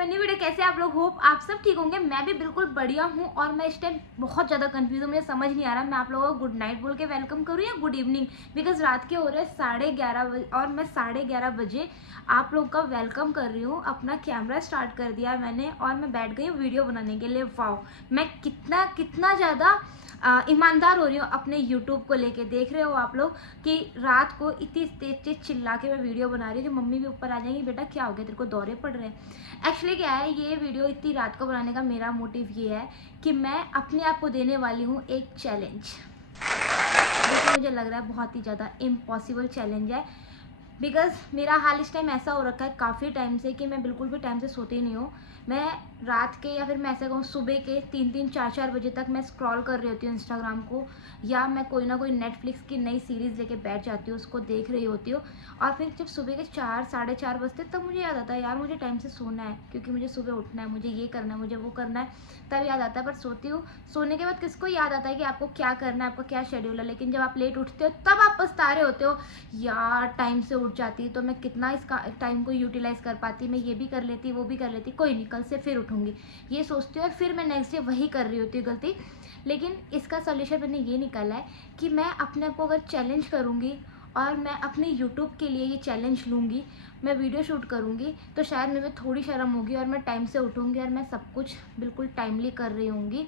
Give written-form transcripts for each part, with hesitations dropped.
My new video. कैसे आप लोग? होप आप सब ठीक होंगे। मैं भी बिल्कुल बढ़िया हूँ और मैं इस टाइम बहुत ज़्यादा कंफ्यूज हूँ। मुझे समझ नहीं आ रहा मैं आप लोगों को गुड नाइट बोल के वेलकम करूँ या गुड इवनिंग, बिकॉज रात के हो रहे हैं 11:30 बजे और मैं 11:30 बजे आप लोग का वेलकम कर रही हूँ। अपना कैमरा स्टार्ट कर दिया मैंने और मैं बैठ गई हूँ वीडियो बनाने के लिए। वाओ, मैं कितना कितना ज़्यादा ईमानदार हो रही हूँ अपने यूट्यूब को लेके। देख रहे हो आप लोग कि रात को इतनी तेज तेज चिल्ला के मैं वीडियो बना रही हूँ कि मम्मी भी ऊपर आ जाएंगी, बेटा क्या हो गया तेरे को दौरे पड़ रहे हैं। एक्चुअली क्या है, ये वीडियो इतनी रात को बनाने का मेरा मोटिव ये है कि मैं अपने आप को देने वाली हूँ एक चैलेंज, जो कि मुझे लग रहा है बहुत ही ज़्यादा इम्पॉसिबल चैलेंज है। बिकॉज मेरा हाल इस टाइम ऐसा हो रखा है काफ़ी टाइम से कि मैं बिल्कुल भी टाइम से सोती नहीं हूँ। मैं रात के या फिर मैं ऐसा कहूँ सुबह के 3-3 4-4 बजे तक मैं स्क्रॉल कर रही होती हूँ इंस्टाग्राम को, या मैं कोई ना कोई नेटफ्लिक्स की नई सीरीज़ लेके बैठ जाती हूँ, उसको देख रही होती हूँ। और फिर जब सुबह के 4-4:30 बजते तब मुझे याद आता है यार मुझे टाइम से सोना है, क्योंकि मुझे सुबह उठना है, मुझे ये करना है, मुझे वो करना है। तब याद आता है, पर सोती हूँ। सोने के बाद किसको याद आता है कि आपको क्या करना है, आपका क्या शेड्यूल है। लेकिन जब आप लेट उठते हो तब आप पछता रहे होते हो, यार टाइम से उठ जाती तो मैं कितना इसका टाइम को यूटिलाइज कर पाती, मैं ये भी कर लेती वो भी कर लेती, कोई नहीं कल से फिर उठूंगी, ये सोचती हूँ और फिर मैं नेक्स्ट डे वही कर रही होती हूँ गलती। लेकिन इसका सोल्यूशन मैंने ये निकाला है कि मैं अपने आप को अगर चैलेंज करूँगी और मैं अपने यूट्यूब के लिए ये चैलेंज लूँगी, मैं वीडियो शूट करूँगी, तो शायद मेरे में थोड़ी शर्म होगी और मैं टाइम से उठूँगी और मैं सब कुछ बिल्कुल टाइमली कर रही होंगी।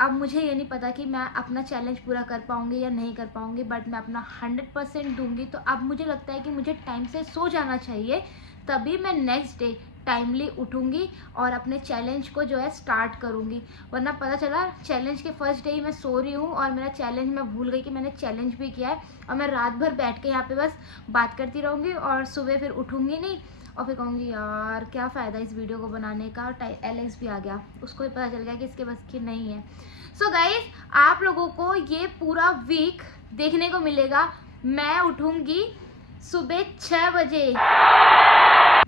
अब मुझे ये नहीं पता कि मैं अपना चैलेंज पूरा कर पाऊँगी या नहीं कर पाऊँगी, बट मैं अपना 100% दूँगी। तो अब मुझे लगता है कि मुझे टाइम से सो जाना चाहिए, तभी मैं नेक्स्ट डे टाइमली उठूँगी और अपने चैलेंज को जो है स्टार्ट करूँगी। वरना पता चला चैलेंज के फर्स्ट डे ही मैं सो रही हूँ और मेरा चैलेंज मैं भूल गई कि मैंने चैलेंज भी किया है, और मैं रात भर बैठ के यहाँ पे बस बात करती रहूँगी और सुबह फिर उठूँगी नहीं। और फिर कहूँगी यार क्या फ़ायदा इस वीडियो को बनाने का। एलेक्स भी आ गया, उसको भी पता चल गया कि इसके बस की नहीं है। सो गाइज, आप लोगों को ये पूरा वीक देखने को मिलेगा। मैं उठूंगी सुबह 6 बजे।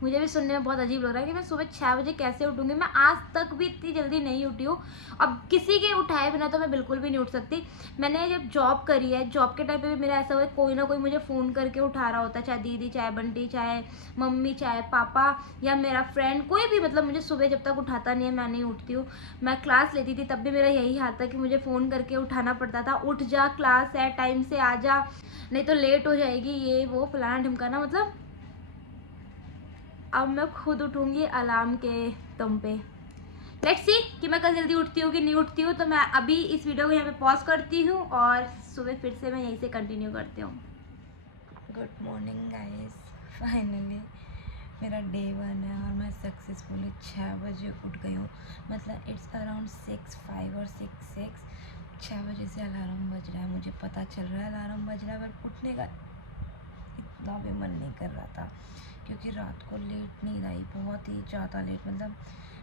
मुझे भी सुनने में बहुत अजीब लग रहा है कि मैं सुबह 6 बजे कैसे उठूंगी। मैं आज तक भी इतनी जल्दी नहीं उठी हूँ। अब किसी के उठाए बिना तो मैं बिल्कुल भी नहीं उठ सकती। मैंने जब जॉब करी है, जॉब के टाइम पे भी मेरा ऐसा हुआ कोई ना कोई मुझे फ़ोन करके उठा रहा होता है, चाहे दीदी, चाहे बंटी, चाहे मम्मी, चाहे पापा या मेरा फ्रेंड, कोई भी। मतलब मुझे सुबह जब तक उठाता नहीं है मैं नहीं उठती हूँ। मैं क्लास लेती थी तब भी मेरा यही हाल था कि मुझे फ़ोन करके उठाना पड़ता था, उठ जा, क्लास है, टाइम से आ जा, नहीं तो लेट हो जाएगी, ये वो फलाना ढिमकाना। मतलब अब मैं खुद उठूंगी अलार्म के दम पे। लेट्स सी कि मैं कल जल्दी उठती हूँ कि नहीं उठती हूँ। तो मैं अभी इस वीडियो को यहाँ पे पॉज करती हूँ और सुबह फिर से मैं यहीं से कंटिन्यू करती हूँ। गुड मॉर्निंग गाइस, फाइनली मेरा डे 1 है और मैं सक्सेसफुली 6 बजे उठ गई हूँ। मतलब इट्स अराउंड 6:05 और 6 बजे से अलार्म बज रहा है। मुझे पता चल रहा है अलार्म बज रहा है, पर उठने का इतना भी मन नहीं कर रहा था, क्योंकि रात को लेट नींद आई, बहुत ही ज़्यादा लेट। मतलब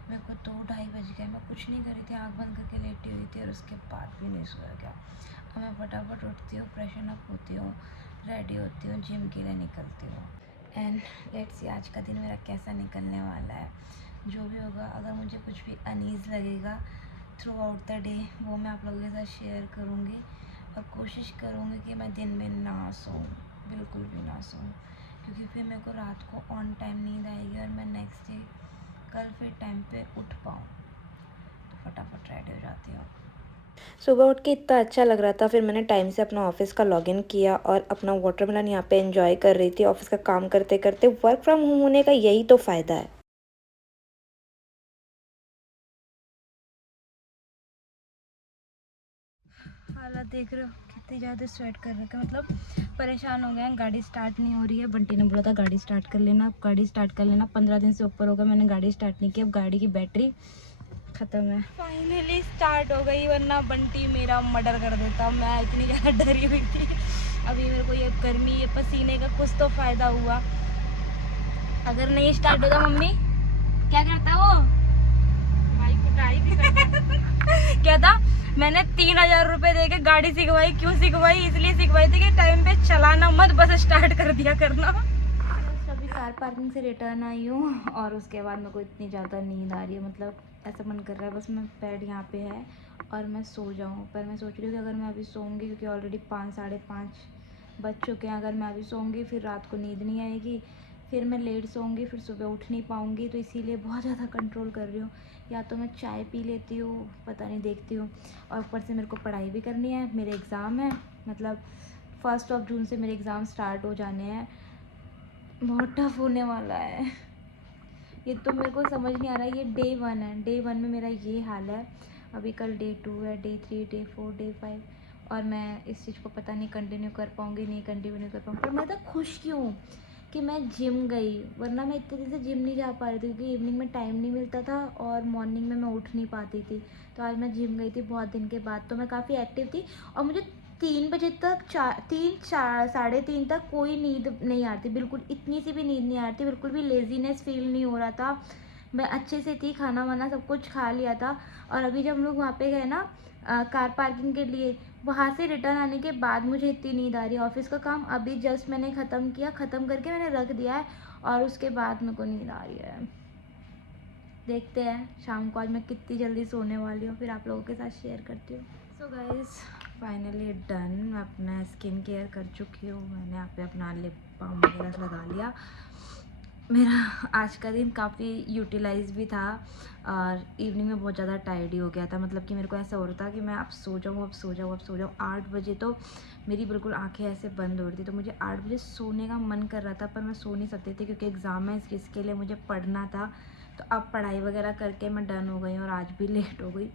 मेरे को 2-2:30 बज गए, मैं कुछ नहीं करी थी, आँख बंद करके लेटी हुई थी और उसके बाद भी नहीं सोया गया। अब मैं फटाफट उठती हूँ, फ्रेशन अप होती हूँ, रेडी होती हूँ, जिम के लिए निकलती हूँ। एंड लेट्स सी आज का दिन मेरा कैसा निकलने वाला है। जो भी होगा, अगर मुझे कुछ भी अनईज़ लगेगा थ्रू आउट द डे, वो मैं आप लोगों के साथ शेयर करूँगी और कोशिश करूँगी कि मैं दिन में ना सोऊं, बिल्कुल भी ना सोऊं, क्योंकि फिर मेरे को रात को ऑन टाइम नींद आएगी और मैं नेक्स्ट डे कल फिर टाइम पे उठ पाऊँ। तो फटाफट रेडी हो जाती हूँ। सुबह उठ के इतना अच्छा लग रहा था, फिर मैंने टाइम से अपना ऑफिस का लॉगिन किया और अपना वाटरमेलन यहाँ पे एंजॉय कर रही थी ऑफिस का काम करते करते। वर्क फ्रॉम होम होने का यही तो फ़ायदा है। हालत देख रहे हो कितनी ज़्यादा स्वेट कर रखा है, मतलब परेशान हो गए हैं। गाड़ी स्टार्ट नहीं हो रही है। बंटी ने बोला था गाड़ी स्टार्ट कर लेना, अब गाड़ी स्टार्ट कर लेना। 15 दिन से ऊपर होगा मैंने गाड़ी स्टार्ट नहीं की। अब गाड़ी की बैटरी ख़त्म है। फाइनली स्टार्ट हो गई, वरना बंटी मेरा मर्डर कर देता। मैं इतनी ज़्यादा डरी हुई थी। अभी मेरे को ये गर्मी, ये पसीने का कुछ तो फ़ायदा हुआ। अगर नहीं स्टार्ट होगा मम्मी क्या करता वो भाई, कुटाई भी करता। क्या था, मैंने 3,000 रुपए दे के गाड़ी सिखवाई। क्यों सिखवाई? इसलिए सिखवाई थी कि टाइम पे चलाना मत, बस स्टार्ट कर दिया करना। अभी कार पार्किंग से रिटर्न आई हूँ और उसके बाद मेरे को इतनी ज़्यादा नींद आ रही है। मतलब ऐसा मन कर रहा है बस मैं बेड यहाँ पे है और मैं सो जाऊँ। पर मैं सोच रही हूँ कि अगर मैं अभी सोऊंगी, क्योंकि ऑलरेडी 5 साढ़े 5 बज चुके हैं, अगर मैं अभी सोऊंगी फिर रात को नींद नहीं आएगी, फिर मैं लेट सोऊंगी, फिर सुबह उठ नहीं पाऊंगी, तो इसीलिए बहुत ज़्यादा कंट्रोल कर रही हूँ। या तो मैं चाय पी लेती हूँ, पता नहीं, देखती हूँ। और ऊपर से मेरे को पढ़ाई भी करनी है, मेरे एग्ज़ाम है, मतलब 1 जून से मेरे एग्ज़ाम स्टार्ट हो जाने हैं। बहुत टफ होने वाला है ये, तो मेरे को समझ नहीं आ रहा। ये डे 1 है, डे 1 में मेरा ये हाल है। अभी कल डे 2 है, डे 3, डे 4, डे 5, और मैं इस चीज़ को पता नहीं कंटिन्यू कर पाऊँगी, नहीं कंटिन्यू नहीं कर पाऊँगी। पर मैं तो खुश क्यों हूँ कि मैं जिम गई, वरना मैं इतने दिन से जिम नहीं जा पा रही थी क्योंकि इवनिंग में टाइम नहीं मिलता था और मॉर्निंग में मैं उठ नहीं पाती थी। तो आज मैं जिम गई थी बहुत दिन के बाद, तो मैं काफ़ी एक्टिव थी। और मुझे 3 बजे तक, 3 4 3:30 तक कोई नींद नहीं आती, बिल्कुल इतनी सी भी नींद नहीं आती, बिल्कुल भी लेजीनेस फील नहीं हो रहा था। मैं अच्छे से थी, खाना वाना सब कुछ खा लिया था। और अभी जब हम लोग वहाँ पे गए ना कार पार्किंग के लिए, वहाँ से रिटर्न आने के बाद मुझे इतनी नींद आ रही है। ऑफिस का काम अभी जस्ट मैंने ख़त्म किया, ख़त्म करके मैंने रख दिया है, और उसके बाद मेरे को नींद आ रही है। देखते हैं शाम को आज मैं कितनी जल्दी सोने वाली हूँ, फिर आप लोगों के साथ शेयर करती हूँ। So guys, finally done. मैं अपना स्किन केयर कर चुकी हूँ, मैंने यहाँ पे अपना लिप बाम वगैरह लगा लिया। मेरा आज का दिन काफ़ी यूटिलाइज भी था, और इवनिंग में बहुत ज़्यादा टायर्ड ही हो गया था। मतलब कि मेरे को ऐसा हो रहा था कि मैं अब सो जाऊँ, अब सो जाऊँ, अब सो जाऊँ। 8 बजे तो मेरी बिल्कुल आंखें ऐसे बंद हो रही थी, तो मुझे 8 बजे सोने का मन कर रहा था, पर मैं सो नहीं सकती थी क्योंकि एग्ज़ाम है, इसके लिए मुझे पढ़ना था। तो अब पढ़ाई वगैरह करके मैं डन हो गई, और आज भी लेट हो गई,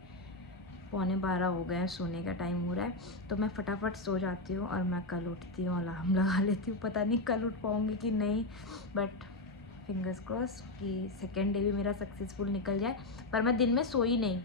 11:15 हो गए हैं, सोने का टाइम हो रहा है। तो मैं फटाफट सो जाती हूँ और मैं कल उठती हूँ, अलार्म लगा लेती हूँ। पता नहीं कल उठ पाऊँगी कि नहीं, बट फिंगर्स क्रॉस कि सेकेंड डे भी मेरा सक्सेसफुल निकल जाए। पर मैं दिन में सोई नहीं,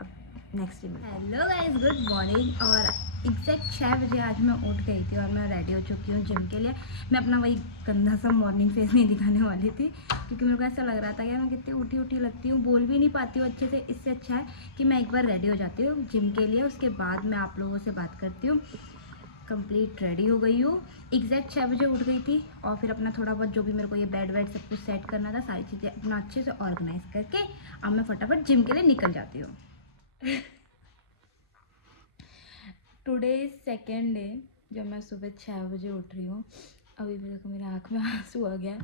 अब नेक्स्ट डे में। Hello guys, good morning. और एग्जैक्ट 6 बजे आज मैं उठ गई थी और मैं रेडी हो चुकी हूँ जिम के लिए। मैं अपना वही गंदा सा मॉर्निंग फेस नहीं दिखाने वाली थी क्योंकि मेरे को ऐसा लग रहा था कि मैं कितनी उठी उठी लगती हूँ, बोल भी नहीं पाती हूँ अच्छे से। इससे अच्छा है कि मैं एक बार रेडी हो जाती हूँ जिम के लिए, उसके बाद मैं आप लोगों से बात करती हूँ। कंप्लीट रेडी हो गई हूँ, एग्जैक्ट 6 बजे उठ गई थी। और फिर अपना थोड़ा बहुत जो भी मेरे को ये बेड वेड सब कुछ सेट करना था, सारी चीज़ें अपना अच्छे से ऑर्गेनाइज करके अब मैं फटाफट जिम के लिए निकल जाती हूँ। टुडे इज सेकेंड डे, जब मैं सुबह 6 बजे उठ रही हूँ। अभी भी देखो मेरे आँख में आंसू आ गया,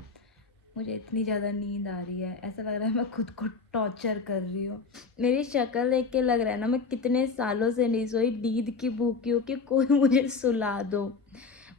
मुझे इतनी ज़्यादा नींद आ रही है, ऐसा लग रहा है मैं खुद को टॉर्चर कर रही हूँ। मेरी शक्ल देख के लग रहा है ना मैं कितने सालों से नहीं सोई, नींद की भूखी हूँ कि कोई मुझे सुला दो।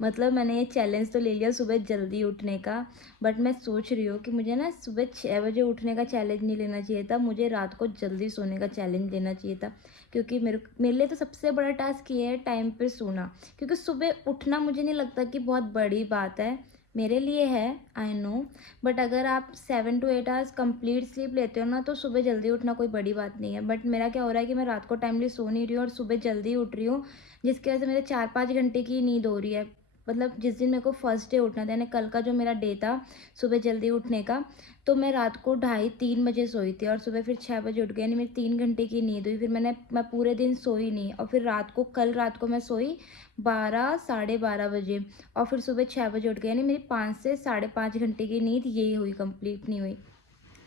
मतलब मैंने ये चैलेंज तो ले लिया सुबह जल्दी उठने का, बट मैं सोच रही हूँ कि मुझे ना सुबह 6 बजे उठने का चैलेंज नहीं लेना चाहिए था, मुझे रात को जल्दी सोने का चैलेंज लेना चाहिए था। क्योंकि मेरे लिए तो सबसे बड़ा टास्क ये है टाइम पे सोना, क्योंकि सुबह उठना मुझे नहीं लगता कि बहुत बड़ी बात है। मेरे लिए है, आई नो, बट अगर आप 7 to 8 आवर्स कंप्लीट स्लीप लेते हो ना, तो सुबह जल्दी उठना कोई बड़ी बात नहीं है। बट मेरा क्या हो रहा है कि मैं रात को टाइमली सो नहीं रही हूँ और सुबह जल्दी उठ रही हूँ, जिसकी वजह से मेरे 4-5 घंटे की नींद हो रही है। मतलब जिस दिन मेरे को फर्स्ट डे उठना था, यानी कल का जो मेरा डे था सुबह जल्दी उठने का, तो मैं रात को 2:30-3 बजे सोई थी और सुबह फिर 6 बजे उठ गई, यानी मेरी 3 घंटे की नींद हुई। फिर मैं पूरे दिन सोई नहीं, और फिर कल रात को मैं सोई 12-12:30 बजे, और फिर सुबह 6 बजे उठ गई, यानी मेरी 5 से 5.5 घंटे की नींद यही हुई, कंप्लीट नहीं हुई,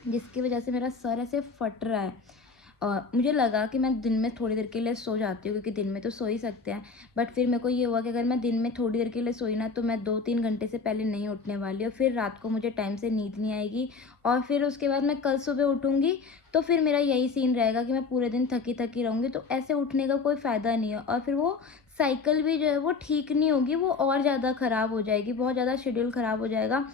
जिसकी वजह से मेरा सर ऐसे फट रहा है। और मुझे लगा कि मैं दिन में थोड़ी देर के लिए सो जाती हूँ क्योंकि दिन में तो सो ही सकते हैं, बट फिर मेरे को ये हुआ कि अगर मैं दिन में थोड़ी देर के लिए सोई ना, तो मैं 2-3 घंटे से पहले नहीं उठने वाली, और फिर रात को मुझे टाइम से नींद नहीं आएगी। और फिर उसके बाद मैं कल सुबह उठूँगी तो फिर मेरा यही सीन रहेगा कि मैं पूरे दिन थकी थकी रहूँगी, तो ऐसे उठने का कोई फ़ायदा नहीं है। और फिर वो साइकिल भी जो है वो ठीक नहीं होगी, वो और ज़्यादा ख़राब हो जाएगी, बहुत ज़्यादा शेड्यूल ख़राब हो जाएगा।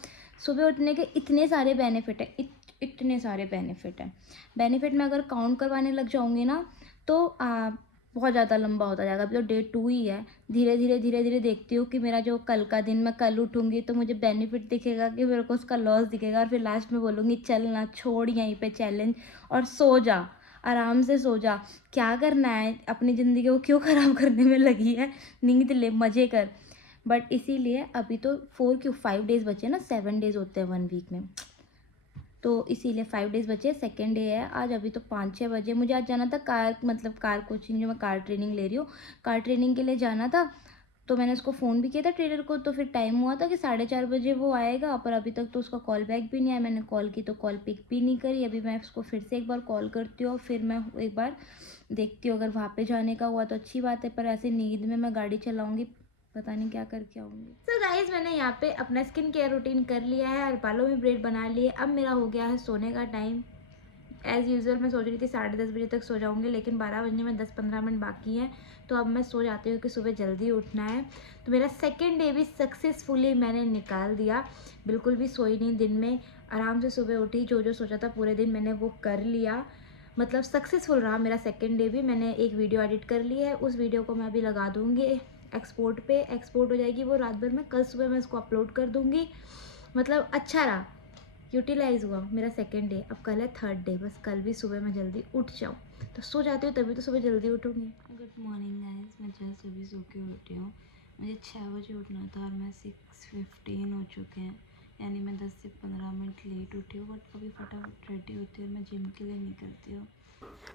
सुबह उठने के इतने सारे बेनिफिट है, इतने सारे बेनिफिट हैं। बेनिफिट मैं अगर काउंट करवाने लग जाऊँगी ना, तो बहुत ज़्यादा लंबा होता जाएगा। अभी तो डे 2 ही है, धीरे धीरे देखती हूँ कि मेरा जो कल का दिन, मैं कल उठूँगी तो मुझे बेनिफिट दिखेगा कि मेरे को उसका लॉस दिखेगा, और फिर लास्ट में बोलूँगी चल ना, छोड़ यहीं पे चैलेंज और सो जा, आराम से सो जा। क्या करना है, अपनी ज़िंदगी को क्यों ख़राब करने में लगी है, नींद ले, मज़े कर। बट इसीलिए अभी तो 5 डेज़ बचे ना, 7 डेज़ होते हैं 1 वीक में, तो इसीलिए 5 डेज़ बचे, सेकेंड डे है आज। अभी तो 5-6 बजे मुझे आज जाना था कार कोचिंग, जो मैं कार ट्रेनिंग ले रही हूँ, कार ट्रेनिंग के लिए जाना था। तो मैंने उसको फ़ोन भी किया था ट्रेनर को, तो फिर टाइम हुआ था कि 4:30 बजे वो आएगा, पर अभी तक तो उसका कॉल बैक भी नहीं आया। मैंने कॉल की तो कॉल पिक भी नहीं करी। अभी मैं उसको फिर से एक बार कॉल करती हूँ और फिर मैं एक बार देखती हूँ, अगर वहाँ पे जाने का हुआ तो अच्छी बात है, पर ऐसे नींद में मैं गाड़ी चलाऊँगी पता नहीं क्या करके आऊँगी। सो गाइज मैंने यहाँ पे अपना स्किन केयर रूटीन कर लिया है और बालों में ब्रेड बना लिए। अब मेरा हो गया है सोने का टाइम। एज़ यूज़ुअल मैं सोच रही थी 10:30 बजे तक सो जाऊँगी, लेकिन 12 बजने में 10-15 मिनट बाकी हैं, तो अब मैं सो जाती हूँ कि सुबह जल्दी उठना है। तो मेरा सेकेंड डे भी सक्सेसफुली मैंने निकाल दिया। बिल्कुल भी सोई नहीं दिन में, आराम से सुबह उठी, जो जो सोचा था पूरे दिन मैंने वो कर लिया। मतलब सक्सेसफुल रहा मेरा सेकेंड डे भी। मैंने एक वीडियो एडिट कर ली है, उस वीडियो को मैं अभी लगा दूँगी एक्सपोर्ट पे। एक्सपोर्ट हो जाएगी वो रात भर में, कल सुबह मैं इसको अपलोड कर दूँगी। मतलब अच्छा रहा, यूटिलाइज़ हुआ मेरा सेकेंड डे। अब कल है थर्ड डे, बस कल भी सुबह मैं जल्दी उठ जाऊँ। तो सो जाती हूँ तभी तो सुबह जल्दी उठूँगी। गुड मॉर्निंग गाइस, मैं जस्ट अभी सो के उठी हूँ। मुझे 6 बजे उठना था और मैं 6:15 हो चुके हैं, यानी मैं 10 से 15 मिनट लेट उठी हूँ। बट अभी फटाफट रेडी होती हूँ और मैं जिम के लिए निकलती हूँ।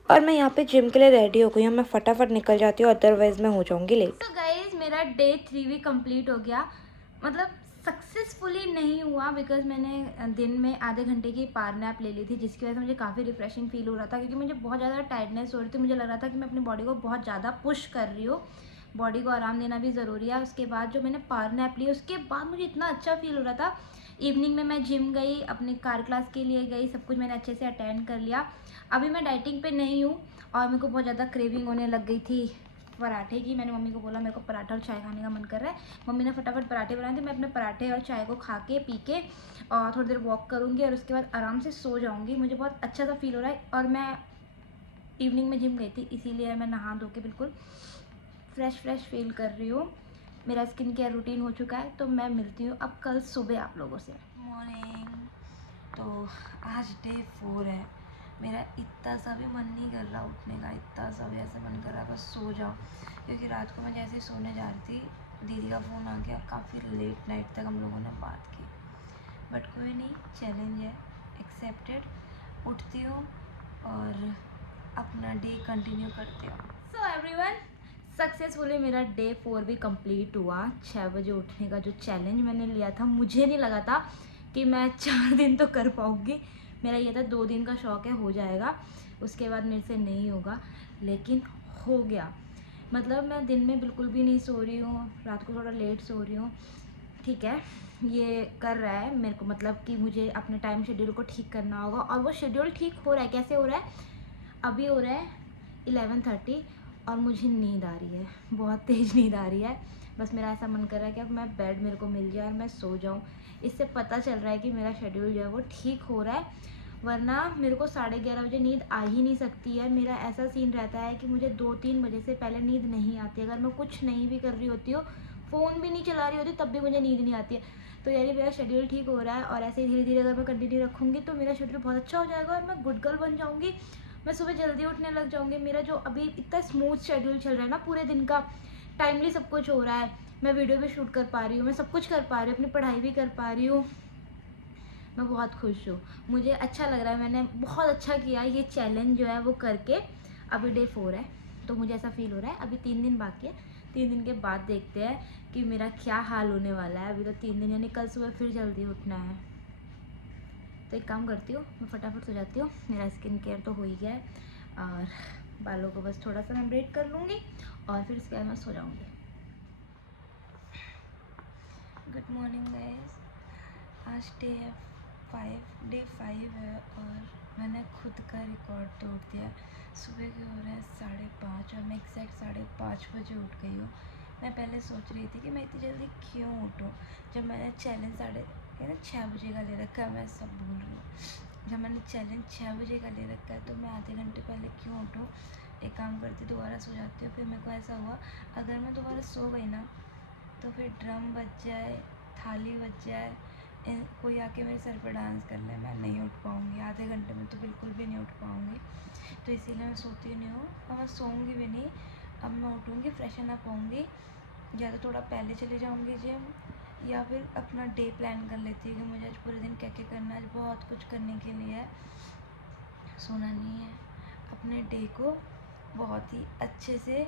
और मैं यहाँ पे जिम के लिए रेडी हो गई हूँ। मैं फटाफट निकल जाती हूँ, अदरवाइज़ मैं हो जाऊँगी लेट। तो गाइज मेरा डे 3 भी कंप्लीट हो गया। मतलब सक्सेसफुली नहीं हुआ बिकॉज मैंने दिन में आधे घंटे की पावर नैप ले ली थी, जिसकी वजह से मुझे काफ़ी रिफ्रेशिंग फील हो रहा था, क्योंकि मुझे बहुत ज़्यादा टायर्डनेस हो रही थी। मुझे लग रहा था कि मैं अपनी बॉडी को बहुत ज़्यादा पुश कर रही हूँ, बॉडी को आराम देना भी ज़रूरी है। उसके बाद जो मैंने पावर नैप ली, उसके बाद मुझे इतना अच्छा फील हो रहा था। इवनिंग में मैं जिम गई, अपनी कार क्लास के लिए गई, सब कुछ मैंने अच्छे से अटेंड कर लिया। अभी मैं डाइटिंग पे नहीं हूँ और मेरे को बहुत ज़्यादा क्रेविंग होने लग गई थी पराठे की। मैंने मम्मी को बोला मेरे को पराठा और चाय खाने का मन कर रहा है। मम्मी ने फटाफट पराठे बनाए थे। मैं अपने पराठे और चाय को खा के पी के और थोड़ी देर वॉक करूँगी और उसके बाद आराम से सो जाऊँगी। मुझे बहुत अच्छा सा फील हो रहा है और मैं इवनिंग में जिम गई थी, इसीलिए मैं नहा धो के बिल्कुल फ्रेश फील कर रही हूँ। मेरा स्किन केयर रूटीन हो चुका है, तो मैं मिलती हूँ अब कल सुबह आप लोगों से। मॉर्निंग। तो आज डे 4 है। मेरा इतना सा भी मन नहीं कर रहा उठने का, इतना सा भी ऐसा मन कर रहा बस सो जाओ। क्योंकि रात को मैं जैसे ही सोने जा रही थी, दीदी का फ़ोन आ गया। काफ़ी लेट नाइट तक हम लोगों ने बात की। बट कोई नहीं, चैलेंज है, एक्सेप्टेड। उठती हूँ और अपना डे कंटिन्यू करती हूँ। सो एवरीवन, सक्सेसफुली मेरा डे 4 भी कंप्लीट हुआ। 6 बजे उठने का जो चैलेंज मैंने लिया था, मुझे नहीं लगा था कि मैं 4 दिन तो कर पाऊँगी। मेरा ये था 2 दिन का शौक है, हो जाएगा, उसके बाद मेरे से नहीं होगा, लेकिन हो गया। मतलब मैं दिन में बिल्कुल भी नहीं सो रही हूँ, रात को थोड़ा लेट सो रही हूँ। ठीक है, ये कर रहा है मेरे को, मतलब कि मुझे अपने टाइम शेड्यूल को ठीक करना होगा और वो शेड्यूल ठीक हो रहा है। कैसे हो रहा है? अभी हो रहा है 11:30 और मुझे नींद आ रही है, बहुत तेज़ नींद आ रही है। बस मेरा ऐसा मन कर रहा है कि अब मैं बेड मेरे को मिल जाए और मैं सो जाऊँ। इससे पता चल रहा है कि मेरा शेड्यूल जो है वो ठीक हो रहा है, वरना मेरे को 11:30 बजे नींद आ ही नहीं सकती है। मेरा ऐसा सीन रहता है कि मुझे 2-3 बजे से पहले नींद नहीं आती। अगर मैं कुछ नहीं भी कर रही होती हूँ, फ़ोन भी नहीं चला रही होती, तब भी मुझे नींद नहीं आती है। तो यानी मेरा शेड्यूल ठीक हो रहा है और ऐसे ही धीरे धीरे अगर मैं कंटिन्यू रखूँगी तो मेरा शेड्यूल बहुत अच्छा हो जाएगा और मैं गुड गर्ल बन जाऊँगी। मैं सुबह जल्दी उठने लग जाऊँगी। मेरा जो अभी इतना स्मूथ शेड्यूल चल रहा है ना, पूरे दिन का टाइमली सब कुछ हो रहा है। मैं वीडियो भी शूट कर पा रही हूँ, मैं सब कुछ कर पा रही हूँ, अपनी पढ़ाई भी कर पा रही हूँ। मैं बहुत खुश हूँ, मुझे अच्छा लग रहा है। मैंने बहुत अच्छा किया ये चैलेंज जो है वो करके। अभी डे 4 है, तो मुझे ऐसा फील हो रहा है। अभी 3 दिन बाकी है, 3 दिन के बाद देखते हैं कि मेरा क्या हाल होने वाला है। अभी तो 3 दिन, यानी कल सुबह फिर जल्दी उठना है। तो एक काम करती हूँ, मैं फटाफट सो जाती हूँ। मेरा स्किन केयर तो हो ही गया है और बालों को बस थोड़ा सा मैं ब्रेड कर लूँगी और फिर इसके बाद मैं सो जाऊँगी। गुड मॉर्निंग गाइस, आज डे 5 है और मैंने खुद का रिकॉर्ड तोड़ दिया। सुबह के हो रहे हैं 5:30 और मैं एग्जैक्ट 5:30 बजे उठ गई हूँ। मैं पहले सोच रही थी कि मैं इतनी जल्दी क्यों उठूँ, जब मैंने चैलेंज 6 बजे का ले रखा है। मैं सब भूल रही हूँ, जब मैंने चैलेंज 6 बजे का ले रखा है तो मैं आधे घंटे पहले क्यों उठूँ। एक काम करती, दोबारा सो जाती हूँ। फिर मेरे को ऐसा हुआ, अगर मैं दोबारा सो गई ना तो फिर ड्रम बज जाए, थाली बज जाए, कोई आके मेरे सर पर डांस कर ले, मैं नहीं उठ पाऊँगी। आधे घंटे में तो बिल्कुल भी नहीं उठ पाऊँगी। तो इसीलिए मैं सोती नहीं हूँ और मैं सोऊंगी भी नहीं। अब मैं उठूँगी, फ्रेशन अप होऊंगी, या तो थोड़ा पहले चले जाऊँगी जिम, या फिर अपना डे प्लान कर लेती हूँ कि मुझे आज पूरे दिन क्या क्या करना है। आज बहुत कुछ करने के लिए है, सोना नहीं है, अपने डे को बहुत ही अच्छे से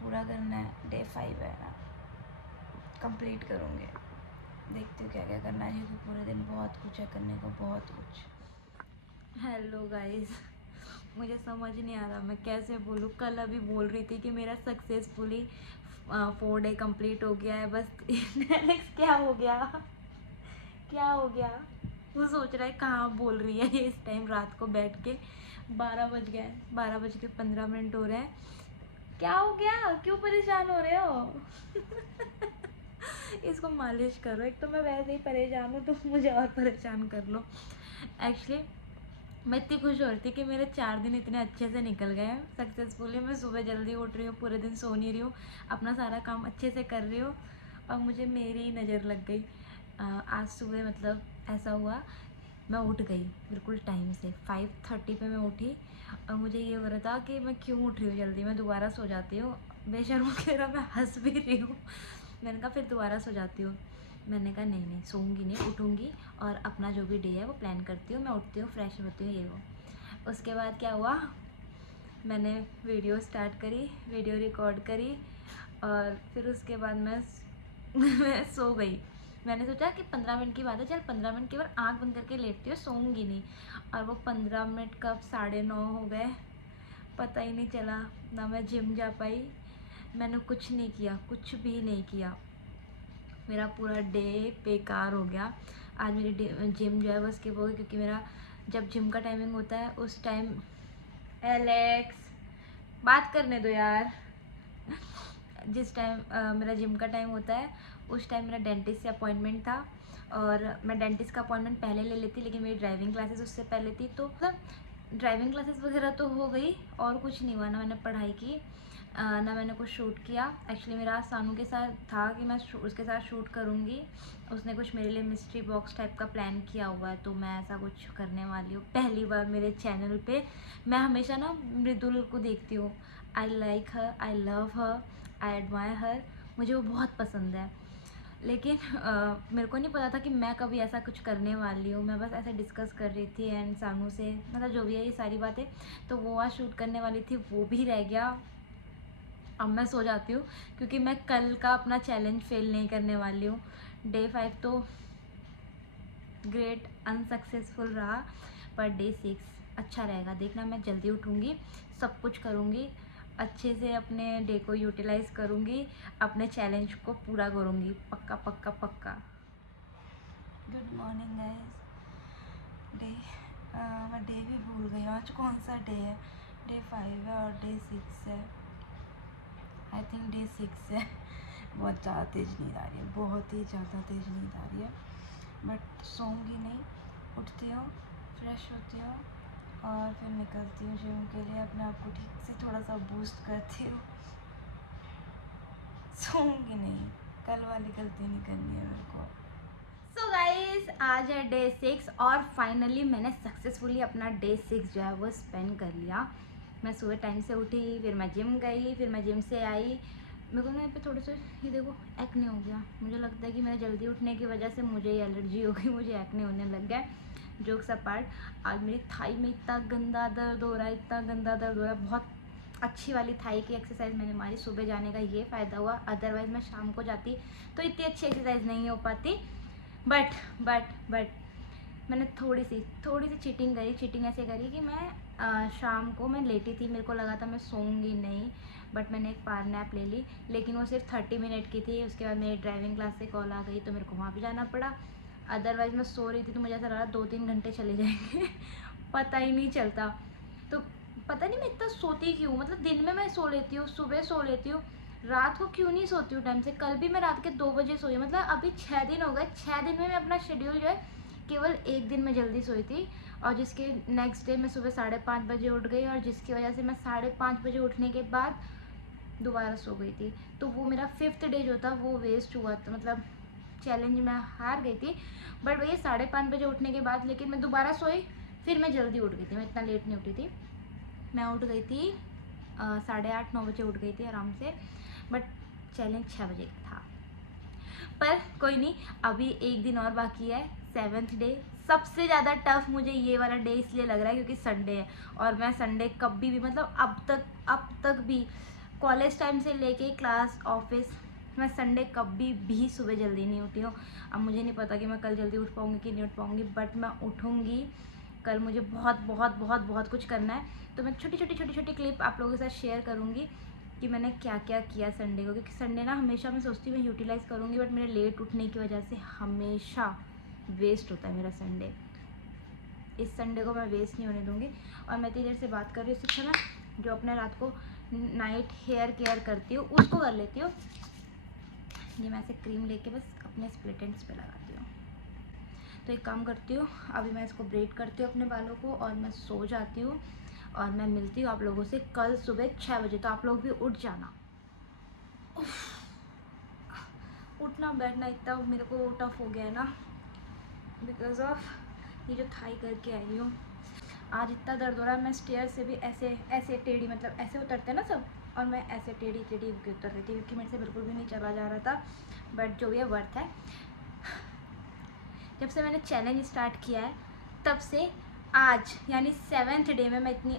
पूरा करना है। डे 5 है ना, कंप्लीट करूँगी। देखती हूँ क्या क्या करना है, क्योंकि पूरे दिन बहुत कुछ है करने को, बहुत कुछ। हेलो गाइस, मुझे समझ नहीं आ रहा मैं कैसे बोलूँ। कल अभी बोल रही थी कि मेरा सक्सेसफुली 4 डे कंप्लीट हो गया है बस। नेक्स्ट क्या हो गया, क्या हो गया? वो सोच रहा है कहाँ बोल रही है ये इस टाइम रात को बैठ के। 12 बज गए, 12:15 हो रहे हैं। क्या हो गया, क्यों परेशान हो रहे हो? इसको मालिश करो, एक तो मैं वैसे ही परेशान हूँ, तो मुझे और परेशान कर लो। एक्चुअली मैं इतनी खुश हो रही थी कि मेरे 4 दिन इतने अच्छे से निकल गए हैं सक्सेसफुली। मैं सुबह जल्दी उठ रही हूँ, पूरे दिन सो नहीं रही हूँ, अपना सारा काम अच्छे से कर रही हूँ, और मुझे मेरी ही नज़र लग गई। आज सुबह मतलब ऐसा हुआ, मैं उठ गई बिल्कुल टाइम से। 5:30 पे मैं उठी, और मुझे ये हो रहा था कि मैं क्यों उठ रही हूँ जल्दी, मैं दोबारा सो जाती हूँ। बेशर्म कह रहा, मैं हंस भी रही हूँ। मैंने कहा फिर दोबारा सो जाती हूँ। मैंने कहा नहीं नहीं, सोऊंगी नहीं, उठूंगी और अपना जो भी डे है वो प्लान करती हूँ। मैं उठती हूँ, फ्रेश होती हूँ, ये वो। उसके बाद क्या हुआ, मैंने वीडियो स्टार्ट करी, वीडियो रिकॉर्ड करी, और फिर उसके बाद मैं सो गई। मैंने सोचा कि 15 मिनट की बात है, चल 15 मिनट केवल आँख बंद करके लेटती हूँ, सोऊंगी नहीं। और वो 15 मिनट कब 9:30 हो गए, पता ही नहीं चला। ना मैं जिम जा पाई, मैंने कुछ नहीं किया, कुछ भी नहीं किया। मेरा पूरा डे बेकार हो गया। आज मेरी जिम जो है वो स्किप हो गई, क्योंकि मेरा जब जिम का टाइमिंग होता है उस टाइम, एलेक्स बात करने दो यार। जिस टाइम मेरा जिम का टाइम होता है उस टाइम मेरा डेंटिस्ट से अपॉइंटमेंट था, और मैं डेंटिस्ट का अपॉइंटमेंट पहले ले लेती, लेकिन मेरी ड्राइविंग क्लासेस उससे पहले थी। तो मतलब ड्राइविंग क्लासेस वगैरह तो हो गई, और कुछ नहीं हुआ। ना मैंने पढ़ाई की, ना मैंने कुछ शूट किया। एक्चुअली मेरा सानू के साथ था कि मैं उसके साथ शूट करूँगी। उसने कुछ मेरे लिए मिस्ट्री बॉक्स टाइप का प्लान किया हुआ है, तो मैं ऐसा कुछ करने वाली हूँ पहली बार मेरे चैनल पे। मैं हमेशा ना मृदुल को देखती हूँ, I like her, I love her, I admire हर, मुझे वो बहुत पसंद है। लेकिन मेरे को नहीं पता था कि मैं कभी ऐसा कुछ करने वाली हूँ। मैं बस ऐसे डिस्कस कर रही थी एंड सानू से, मतलब जो भी है ये सारी बातें। तो वो आज शूट करने वाली थी, वो भी रह गया। अब मैं सो जाती हूँ, क्योंकि मैं कल का अपना चैलेंज फेल नहीं करने वाली हूँ। डे 5 तो ग्रेट अनसक्सेसफुल रहा, पर डे 6 अच्छा रहेगा। देखना, मैं जल्दी उठूँगी, सब कुछ करूँगी, अच्छे से अपने डे को यूटिलाइज़ करूँगी, अपने चैलेंज को पूरा करूँगी, पक्का पक्का पक्का। Good morning guys. डे मैं डे भी भूल गई हूँ, आज कौन सा डे है। डे 5 है और डे 6 है, आई थिंक डे 6 है। बहुत ज़्यादा तेज़ नींद आ रही है, बहुत ही ज़्यादा तेज़ नींद आ रही है, बट सोऊंगी नहीं। उठती हूँ, फ्रेश होती हूँ, और फिर निकलती हूँ जिम के लिए। अपने आप को ठीक से थोड़ा सा बूस्ट करती हूँ। सोऊंगी नहीं, कल वाली गलती नहीं करनी है मेरे को। सो गाइस, आज है डे 6, और फाइनली मैंने सक्सेसफुली अपना डे 6 जो है वो स्पेंड कर लिया। मैं सुबह टाइम से उठी, फिर मैं जिम गई, फिर मैं जिम से आई। मेरे को ना यहाँ पे थोड़े से, ये देखो, एक्ने हो गया। मुझे लगता है कि मेरे जल्दी उठने की वजह से मुझे ये एलर्जी हो गई, मुझे एक्ने होने लग गया। जोक्स अपार्ट, आज मेरी थाई में इतना गंदा दर्द हो रहा है, इतना गंदा दर्द हो रहा है। बहुत अच्छी वाली थाई की एक्सरसाइज मैंने मारी। सुबह जाने का ये फ़ायदा हुआ, अदरवाइज़ मैं शाम को जाती तो इतनी अच्छी एक्सरसाइज नहीं हो पाती। बट मैंने थोड़ी सी चीटिंग करी। चीटिंग ऐसे करी कि मैं शाम को मैं लेटी थी, मेरे को लगा था मैं सोऊंगी नहीं, बट मैंने एक पावर नैप ले ली, लेकिन वो सिर्फ 30 मिनट की थी। उसके बाद मेरी ड्राइविंग क्लास से कॉल आ गई, तो मेरे को वहाँ भी जाना पड़ा। अदरवाइज़ मैं सो रही थी तो मुझे ऐसा लगा 2-3 घंटे चले जाएंगे। पता ही नहीं चलता। तो पता नहीं मैं इतना सोती क्यों, मतलब दिन में मैं सो लेती हूँ, सुबह सो लेती हूँ, रात को क्यों नहीं सोती हूँ टाइम से। कल भी मैं रात के 2 बजे सोई, मतलब अभी 6 दिन हो गए। 6 दिन में मैं अपना शेड्यूल जो है, केवल एक दिन में जल्दी सोई थी, और जिसके नेक्स्ट डे मैं सुबह 5:30 बजे उठ गई, और जिसकी वजह से मैं 5:30 बजे उठने के बाद दोबारा सो गई थी। तो वो मेरा 5th डे जो था वो वेस्ट हुआ था, मतलब चैलेंज में हार गई थी। बट वही 5:30 बजे उठने के बाद, लेकिन मैं दोबारा सोई, फिर मैं जल्दी उठ गई थी। मैं इतना लेट नहीं उठी थी, मैं उठ गई थी 8:30-9 बजे उठ गई थी आराम से। बट चैलेंज 6 बजे का था। पर कोई नहीं, अभी एक दिन और बाकी है, 7th डे। सबसे ज़्यादा टफ मुझे ये वाला डे इसलिए लग रहा है क्योंकि संडे है, और मैं संडे कभी भी, मतलब अब तक भी, कॉलेज टाइम से लेके क्लास, ऑफिस, मैं संडे कभी भी सुबह जल्दी नहीं उठी हूँ। अब मुझे नहीं पता कि मैं कल जल्दी उठ पाऊँगी कि नहीं उठ पाऊँगी, बट मैं उठूँगी। कल मुझे बहुत बहुत बहुत बहुत कुछ करना है, तो मैं छोटी छोटी क्लिप आप लोगों के साथ शेयर करूँगी। कि मैंने क्या क्या किया संडे को, क्योंकि संडे ना हमेशा मैं सोचती हूँ मैं यूटिलाइज़ करूँगी, बट मेरे लेट उठने की वजह से हमेशा वेस्ट होता है मेरा संडे। इस संडे को मैं वेस्ट नहीं होने दूँगी। और मैं इतनी देर से बात कर रही हूँ, इससे अच्छा मैं जो अपने रात को नाइट हेयर केयर करती हूँ उसको कर लेती हूँ। ये मैं ऐसे क्रीम लेके बस अपने स्प्लिट एंड्स पे लगाती हूँ। तो एक काम करती हूँ, अभी मैं इसको ब्रेड करती हूँ अपने बालों को और मैं सो जाती हूँ। और मैं मिलती हूँ आप लोगों से कल सुबह 6 बजे। तो आप लोग भी उठ जाना। उठना बैठना इतना मेरे को टफ हो गया है ना, बिकॉज ऑफ ये जो थाई करके आई हूँ। आज इतना दर्द हो रहा है, मैं स्टेयर से भी ऐसे ऐसे टेढ़ी, मतलब ऐसे उतरते हैं ना सब, और मैं ऐसे टेढ़ी टेढ़ी उतर रही थी क्योंकि मेरे से बिल्कुल भी नहीं चला जा रहा था। बट जो भी है वर्थ है। जब से मैंने चैलेंज स्टार्ट किया है तब से आज यानी 7th डे में मैं इतनी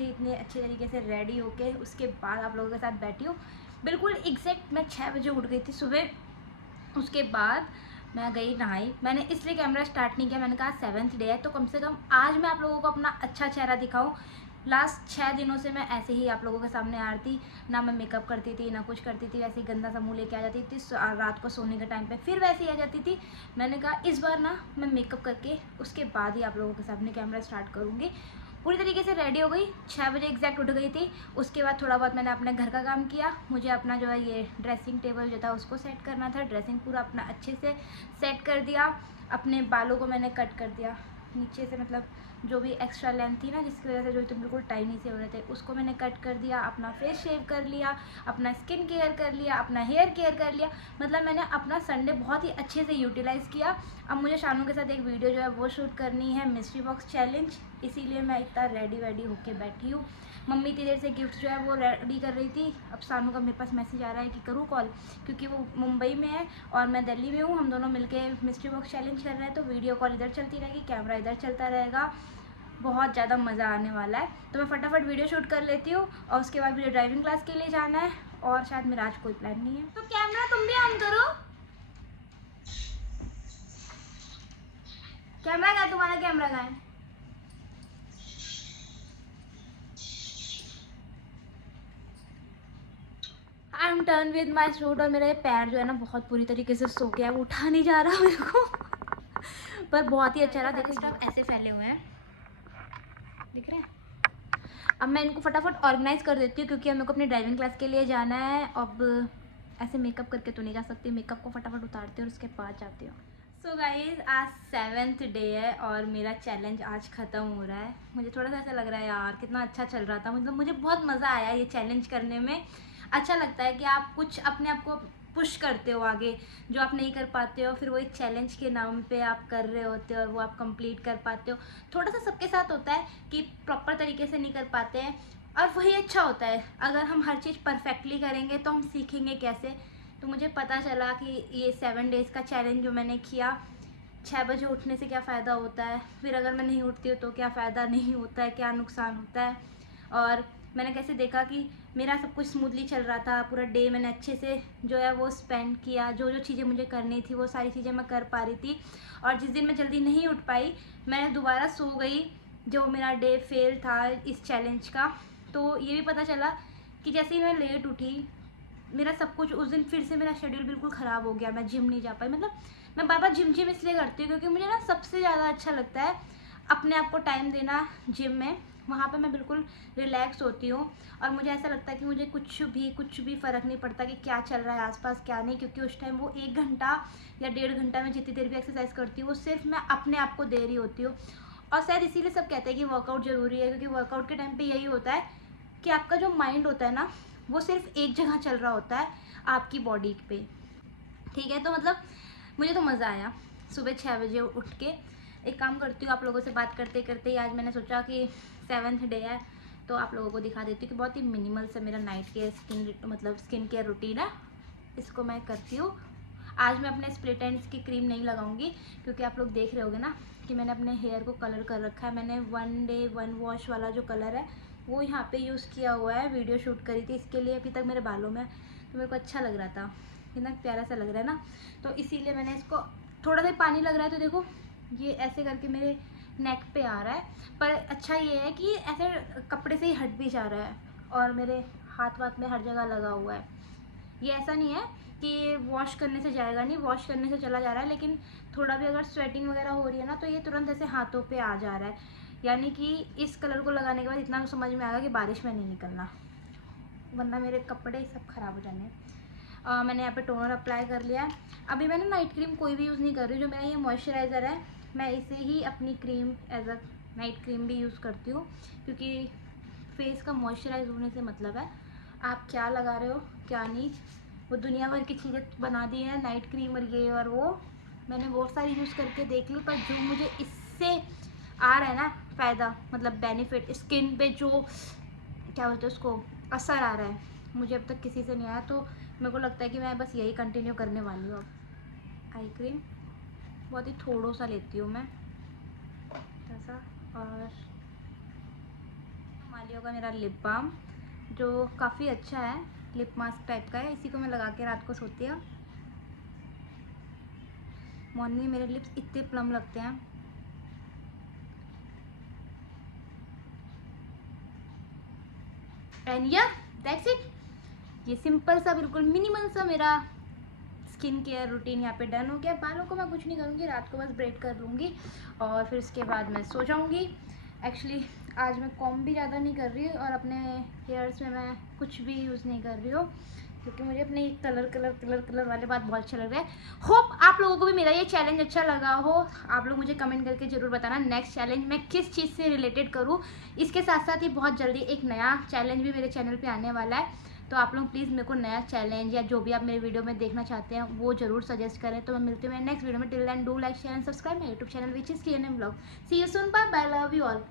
इतने अच्छे तरीके से रेडी होके उसके बाद आप लोगों के साथ बैठी हूँ। बिल्कुल एग्जैक्ट मैं 6 बजे उठ गई थी सुबह। उसके बाद मैं गई नहाई। मैंने इसलिए कैमरा स्टार्ट नहीं किया, मैंने कहा 7th डे है तो कम से कम आज मैं आप लोगों को अपना अच्छा चेहरा दिखाऊं। लास्ट 6 दिनों से मैं ऐसे ही आप लोगों के सामने आ रही थी, ना मैं मेकअप करती थी ना कुछ करती थी, वैसे ही गंदा सा मुँह लेके आ जाती थी रात को सोने के टाइम पे, फिर वैसे ही आ जाती थी। मैंने कहा इस बार ना मैं मेकअप करके उसके बाद ही आप लोगों के सामने कैमरा स्टार्ट करूँगी। पूरी तरीके से रेडी हो गई, 6 बजे एग्जैक्ट उठ गई थी। उसके बाद थोड़ा बहुत मैंने अपने घर का काम किया। मुझे अपना जो है ये ड्रेसिंग टेबल जो था उसको सेट करना था, ड्रेसिंग पूरा अपना अच्छे से सेट कर दिया। अपने बालों को मैंने कट कर दिया नीचे से, मतलब जो भी एक्स्ट्रा लेंथ थी ना जिसकी वजह से जो तो बिल्कुल टाइनी से हो रहे थे उसको मैंने कट कर दिया। अपना फेस शेव कर लिया, अपना स्किन केयर कर लिया, अपना हेयर केयर कर लिया। मतलब मैंने अपना संडे बहुत ही अच्छे से यूटिलाइज़ किया। अब मुझे शानू के साथ एक वीडियो जो है वो शूट करनी है, मिस्ट्री बॉक्स चैलेंज, इसीलिए मैं इतना रेडी वेडी होके बैठी हूँ। मम्मी इतनी देर से गिफ्ट जो है वो रेडी कर रही थी। अब शानू का मेरे पास मैसेज आ रहा है कि करूँ कॉल, क्योंकि वो मुंबई में है और मैं दिल्ली में हूँ। हम दोनों मिलके मिस्ट्री बॉक्स चैलेंज कर रहे हैं, तो वीडियो कॉल इधर चलती रहेगी, कैमरा इधर चलता रहेगा। बहुत ज़्यादा मज़ा आने वाला है। तो मैं फटाफट वीडियो शूट कर लेती हूँ और उसके बाद मुझे ड्राइविंग क्लास के लिए जाना है और शायद मेरा आज कोई प्लान नहीं है। तो कैमरा तुम भी ऑन करो। कैमरा कहाँ है? तुम्हारा कैमरा कहाँ है? I am turn with my suit. और मेरा ये पैर जो है ना बहुत बुरी तरीके से सो गया है, वो उठा नहीं जा रहा मेरे को पर बहुत ही अच्छा रहा। देखो स्टफ ऐसे फैले हुए हैं, दिख रहे हैं? अब मैं इनको फटाफट ऑर्गेनाइज कर देती हूँ क्योंकि हमें को अपनी ड्राइविंग क्लास के लिए जाना है। अब ऐसे मेकअप करके तो नहीं जा सकती, मेकअप को फटाफट उतारती हूँ और उसके बाद जाती हूँ। सो गाइज आज 7th डे है और मेरा चैलेंज आज ख़त्म हो रहा है। मुझे थोड़ा सा ऐसा लग रहा है यार कितना अच्छा चल रहा था, मतलब मुझे बहुत मज़ा आया ये चैलेंज करने में। अच्छा लगता है कि आप कुछ अपने आप को पुश करते हो आगे, जो आप नहीं कर पाते हो फिर वो एक चैलेंज के नाम पे आप कर रहे होते हो और वो आप कंप्लीट कर पाते हो। थोड़ा सा सबके साथ होता है कि प्रॉपर तरीके से नहीं कर पाते हैं और वही अच्छा होता है। अगर हम हर चीज़ परफेक्टली करेंगे तो हम सीखेंगे कैसे। तो मुझे पता चला कि ये 7 डेज़ का चैलेंज जो मैंने किया, 6 बजे उठने से क्या फ़ायदा होता है, फिर अगर मैं नहीं उठती हूँ तो क्या फ़ायदा नहीं होता है, क्या नुकसान होता है। और मैंने कैसे देखा कि मेरा सब कुछ स्मूथली चल रहा था, पूरा डे मैंने अच्छे से जो है वो स्पेंड किया, जो जो चीज़ें मुझे करनी थी वो सारी चीज़ें मैं कर पा रही थी। और जिस दिन मैं जल्दी नहीं उठ पाई मैं दोबारा सो गई, जो मेरा डे फेल था इस चैलेंज का। तो ये भी पता चला कि जैसे ही मैं लेट उठी मेरा सब कुछ उस दिन फिर से मेरा शेड्यूल बिल्कुल ख़राब हो गया। मैं जिम नहीं जा पाई, मतलब मैं बार बार जिम इसलिए करती हूँ क्योंकि मुझे ना सबसे ज़्यादा अच्छा लगता है अपने आप को टाइम देना जिम में। वहाँ पे मैं बिल्कुल रिलैक्स होती हूँ और मुझे ऐसा लगता है कि मुझे कुछ भी फ़र्क नहीं पड़ता कि क्या चल रहा है आसपास क्या नहीं, क्योंकि उस टाइम वो 1 घंटा या 1.5 घंटा में जितनी देर भी एक्सरसाइज करती हूँ वो सिर्फ मैं अपने आप को दे रही होती हूँ। और शायद इसीलिए सब कहते हैं कि वर्कआउट ज़रूरी है, क्योंकि वर्कआउट के टाइम पर यही होता है कि आपका जो माइंड होता है ना वो सिर्फ एक जगह चल रहा होता है आपकी बॉडी पे। ठीक है, तो मतलब मुझे तो मज़ा आया सुबह 6 बजे उठ के। एक काम करती हूँ, आप लोगों से बात करते करते ही आज मैंने सोचा कि 7th डे है तो आप लोगों को दिखा देती हूँ कि बहुत ही मिनिमल से मेरा नाइट के स्किन केयर रूटीन है, इसको मैं करती हूँ। आज मैं अपने स्प्लिट एंड्स की क्रीम नहीं लगाऊंगी क्योंकि आप लोग देख रहे होगे ना कि मैंने अपने हेयर को कलर कर रखा है। मैंने 1 डे 1 वॉश वाला जो कलर है वो यहाँ पे यूज़ किया हुआ है, वीडियो शूट करी थी इसके लिए अभी तक मेरे बालों में, तो मेरे को अच्छा लग रहा था, कितना प्यारा सा लग रहा है ना। तो इसीलिए मैंने इसको, थोड़ा सा पानी लग रहा है तो देखो ये ऐसे करके मेरे नेक पे आ रहा है, पर अच्छा ये है कि ऐसे कपड़े से ही हट भी जा रहा है और मेरे हाथ वाथ में हर जगह लगा हुआ है। ये ऐसा नहीं है कि वॉश करने से जाएगा नहीं, वॉश करने से चला जा रहा है, लेकिन थोड़ा भी अगर स्वेटिंग वगैरह हो रही है ना तो ये तुरंत ऐसे हाथों पे आ जा रहा है। यानी कि इस कलर को लगाने के बाद इतना तो समझ में आएगा कि बारिश में नहीं निकलना, वरना मेरे कपड़े सब ख़राब हो जाने। मैंने यहाँ पे टोनर अप्लाई कर लिया है। अभी मैंने नाइट क्रीम कोई भी यूज़ नहीं कर रही हूँ। जो मेरा ये मॉइस्चराइज़र है मैं इसे ही अपनी cream as a night cream भी यूज़ करती हूँ, क्योंकि फेस का मॉइस्चराइज होने से मतलब है आप क्या लगा रहे हो क्या नहीं। वो दुनिया भर की चीज़ें बना दी है, नाइट क्रीम और ये और वो, मैंने बहुत सारी यूज़ करके देख ली, पर जो मुझे इससे आ रहा है ना फ़ायदा, मतलब बेनिफिट, स्किन पे जो क्या बोलते हैं उसको असर आ रहा है, मुझे अब तक किसी से नहीं आया। तो मेरे को लगता है कि मैं बस यही कंटिन्यू करने वाली हूँ। अब आई क्रीम बहुत ही थोड़ा सा लेती हूँ मैं ऐसा, और मालियो का मेरा लिप बाम जो काफ़ी अच्छा है, लिप मास्क टाइप का है, इसी को मैं लगा के रात को सोती हूँ। मॉर्निंग में मेरे लिप्स इतने प्लम लगते हैं। एंड या दैट्स इट। ये सिंपल सा बिल्कुल मिनिमल सा मेरा स्किन केयर रूटीन यहाँ पे डन हो गया। बालों को मैं कुछ नहीं करूँगी, रात को बस ब्रेड कर लूँगी और फिर उसके बाद मैं सो जाऊँगी। एक्चुअली आज मैं कॉम्ब भी ज़्यादा नहीं कर रही और अपने हेयर्स में मैं कुछ भी यूज़ नहीं कर रही हूँ, क्योंकि मुझे अपने कलर वाले बात बहुत अच्छा लग रहा है। होप आप लोगों को भी मेरा ये चैलेंज अच्छा लगा हो। आप लोग मुझे कमेंट करके ज़रूर बताना नेक्स्ट चैलेंज मैं किस चीज़ से रिलेटेड करूँ। इसके साथ साथ ही बहुत जल्दी एक नया चैलेंज भी मेरे चैनल पे आने वाला है, तो आप लोग प्लीज़ मेरे को नया चैलेंज या जो भी आप मेरे वीडियो में देखना चाहते हैं वो ज़रूर सजेस्ट करें। तो मैं मिलती हूँ नेक्स्ट वीडियो में। Till then do like share and subscribe my YouTube channel which is KNM vlog. See you soon, bye bye, love you all.